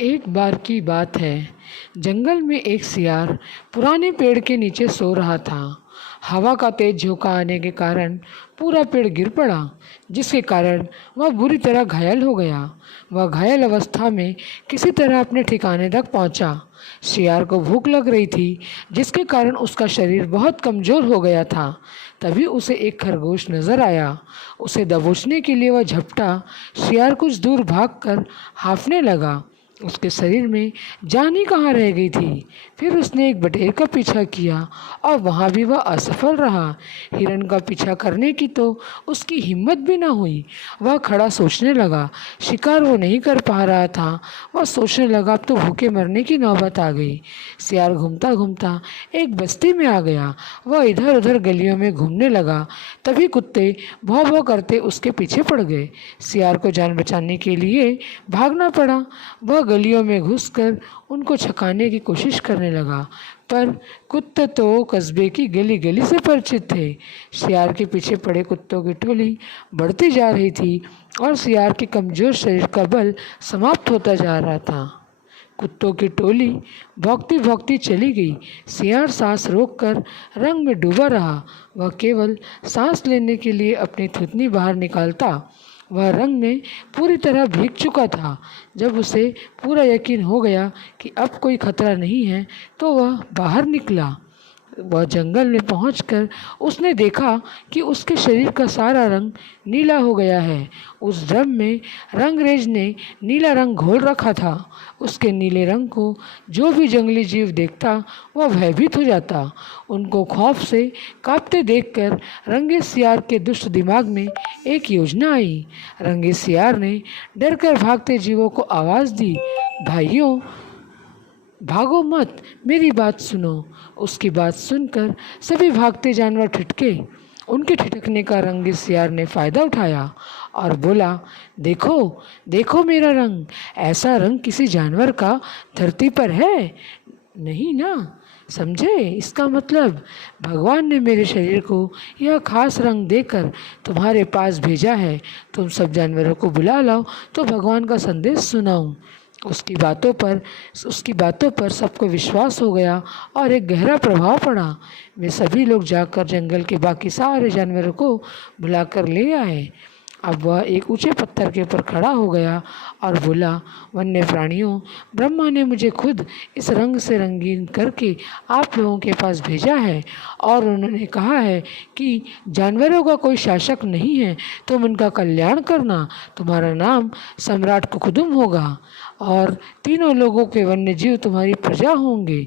एक बार की बात है, जंगल में एक सियार पुराने पेड़ के नीचे सो रहा था। हवा का तेज झोंका आने के कारण पूरा पेड़ गिर पड़ा, जिसके कारण वह बुरी तरह घायल हो गया। वह घायल अवस्था में किसी तरह अपने ठिकाने तक पहुंचा। सियार को भूख लग रही थी, जिसके कारण उसका शरीर बहुत कमज़ोर हो गया था। तभी उसे एक खरगोश नज़र आया। उसे दबोचने के लिए वह झपटा। सियार कुछ दूर भागकर हांफने लगा। उसके शरीर में जान ही कहाँ रह गई थी। फिर उसने एक बटेर का पीछा किया और वहाँ भी वह असफल रहा। हिरण का पीछा करने की तो उसकी हिम्मत भी न हुई। वह खड़ा सोचने लगा। शिकार वो नहीं कर पा रहा था। वह सोचने लगा, अब तो भूखे मरने की नौबत आ गई। सियार घूमता घूमता एक बस्ती में आ गया। वह इधर उधर गलियों में घूमने लगा। तभी कुत्ते भौं भौं करते उसके पीछे पड़ गए। सियार को जान बचाने के लिए भागना पड़ा। वह गलियों में घुसकर उनको छकाने की कोशिश करने लगा, पर कुत्ते तो कस्बे की गली गली से परिचित थे। सियार के पीछे पड़े कुत्तों की टोली बढ़ती जा रही थी और सियार के कमज़ोर शरीर का बल समाप्त होता जा रहा था। कुत्तों की टोली भौंकती भौंकती चली गई। सियार सांस रोककर रंग में डूबा रहा। वह केवल सांस लेने के लिए अपनी थूथनी बाहर निकालता। वह रंग में पूरी तरह भीग चुका था। जब उसे पूरा यकीन हो गया कि अब कोई खतरा नहीं है, तो वह बाहर निकला। वह जंगल में पहुंचकर उसने देखा कि उसके शरीर का सारा रंग नीला हो गया है। उस ड्रम में रंगरेज ने नीला रंग घोल रखा था। उसके नीले रंग को जो भी जंगली जीव देखता वह भयभीत हो जाता। उनको खौफ से कांपते देखकर रंगे सियार के दुष्ट दिमाग में एक योजना आई। रंगे सियार ने डरकर भागते जीवों को आवाज़ दी, भाइयों भागो मत, मेरी बात सुनो। उसकी बात सुनकर सभी भागते जानवर ठिठके। उनके ठिठकने का रंगे सियार ने फ़ायदा उठाया और बोला, देखो देखो मेरा रंग। ऐसा रंग किसी जानवर का धरती पर है नहीं ना, समझे? इसका मतलब भगवान ने मेरे शरीर को यह खास रंग देकर तुम्हारे पास भेजा है। तुम सब जानवरों को बुला लाओ तो भगवान का संदेश सुनाऊं। उसकी बातों पर सबको विश्वास हो गया और एक गहरा प्रभाव पड़ा। वे सभी लोग जाकर जंगल के बाकी सारे जानवरों को बुलाकर ले आए। अब वह एक ऊंचे पत्थर के ऊपर खड़ा हो गया और बोला, वन्य प्राणियों, ब्रह्मा ने मुझे खुद इस रंग से रंगीन करके आप लोगों के पास भेजा है और उन्होंने कहा है कि जानवरों का कोई शासक नहीं है, तुम उनका कल्याण करना। तुम्हारा नाम सम्राट कुकुदुम होगा और तीनों लोगों के वन्य जीव तुम्हारी प्रजा होंगे।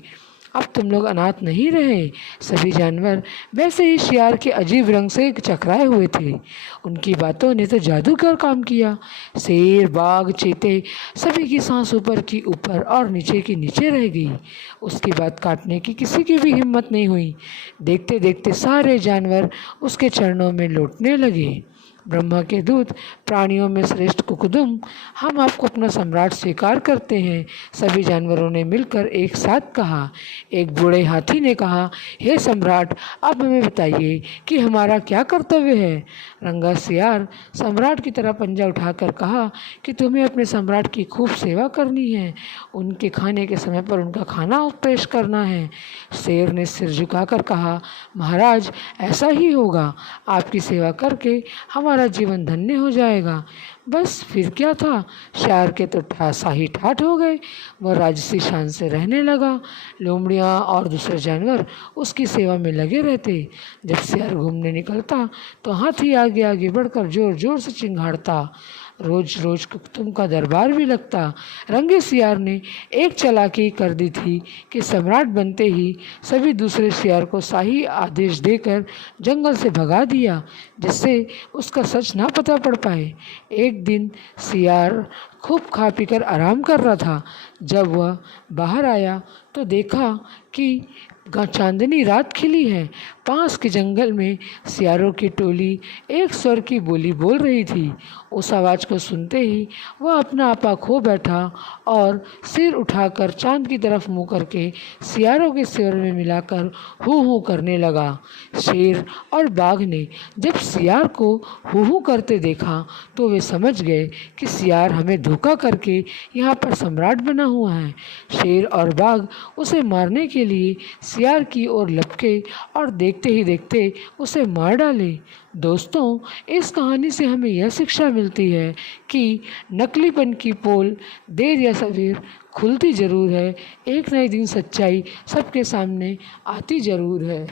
अब तुम लोग अनाथ नहीं रहे। सभी जानवर वैसे ही सियार के अजीब रंग से चकराए हुए थे। उनकी बातों ने तो जादू का काम किया। शेर, बाघ, चीते सभी की सांस ऊपर की ऊपर और नीचे की नीचे रह गई। उसकी बात काटने की किसी की भी हिम्मत नहीं हुई। देखते देखते सारे जानवर उसके चरणों में लौटने लगे। ब्रह्मा के दूत, प्राणियों में श्रेष्ठ कुकुदुम, हम आपको अपना सम्राट स्वीकार करते हैं। सभी जानवरों ने मिलकर एक साथ कहा। एक बूढ़े हाथी ने कहा, हे सम्राट, अब हमें बताइए कि हमारा क्या कर्तव्य है। रंगा सियार सम्राट की तरह पंजा उठाकर कहा कि तुम्हें अपने सम्राट की खूब सेवा करनी है। उनके खाने के समय पर उनका खाना पेश करना है। शेर ने सिर झुकाकर कहा, महाराज, ऐसा ही होगा। आपकी सेवा करके हमारा जीवन धन्य हो जाएगा। बस फिर क्या था, शायर के तो शाही ठाठ हो गए। वह राजसी शान से रहने लगा। लोमड़ियाँ और दूसरे जानवर उसकी सेवा में लगे रहते। जब सियार घूमने निकलता तो हाथी आगे आगे बढ़कर जोर जोर से चिंघाड़ता। रोज रोज कुकुदुम का दरबार भी लगता। रंगे सियार ने एक चालाकी कर दी थी कि सम्राट बनते ही सभी दूसरे सियार को शाही आदेश देकर जंगल से भगा दिया, जिससे उसका सच ना पता पड़ पाए। एक दिन सियार खूब खा पीकर आराम कर रहा था। जब वह बाहर आया तो देखा कि चांदनी रात खिली है। पास के जंगल में सियारों की टोली एक स्वर की बोली बोल रही थी। उस आवाज़ को सुनते ही वह अपना आपा खो बैठा और सिर उठाकर चांद की तरफ मुँह करके सियारों के स्वर में मिलाकर हू हू करने लगा। शेर और बाघ ने जब सियार को हू हू करते देखा तो वे समझ गए कि सियार हमें धोखा करके यहाँ पर सम्राट बना हुआ है। शेर और बाघ उसे मारने के लिए सियार की ओर लपके और देखते ही देखते उसे मार डाले। दोस्तों, इस कहानी से हमें यह शिक्षा मिलती है कि नकलीपन की पोल देर या सवेर खुलती ज़रूर है। एक न एक दिन सच्चाई सबके सामने आती ज़रूर है।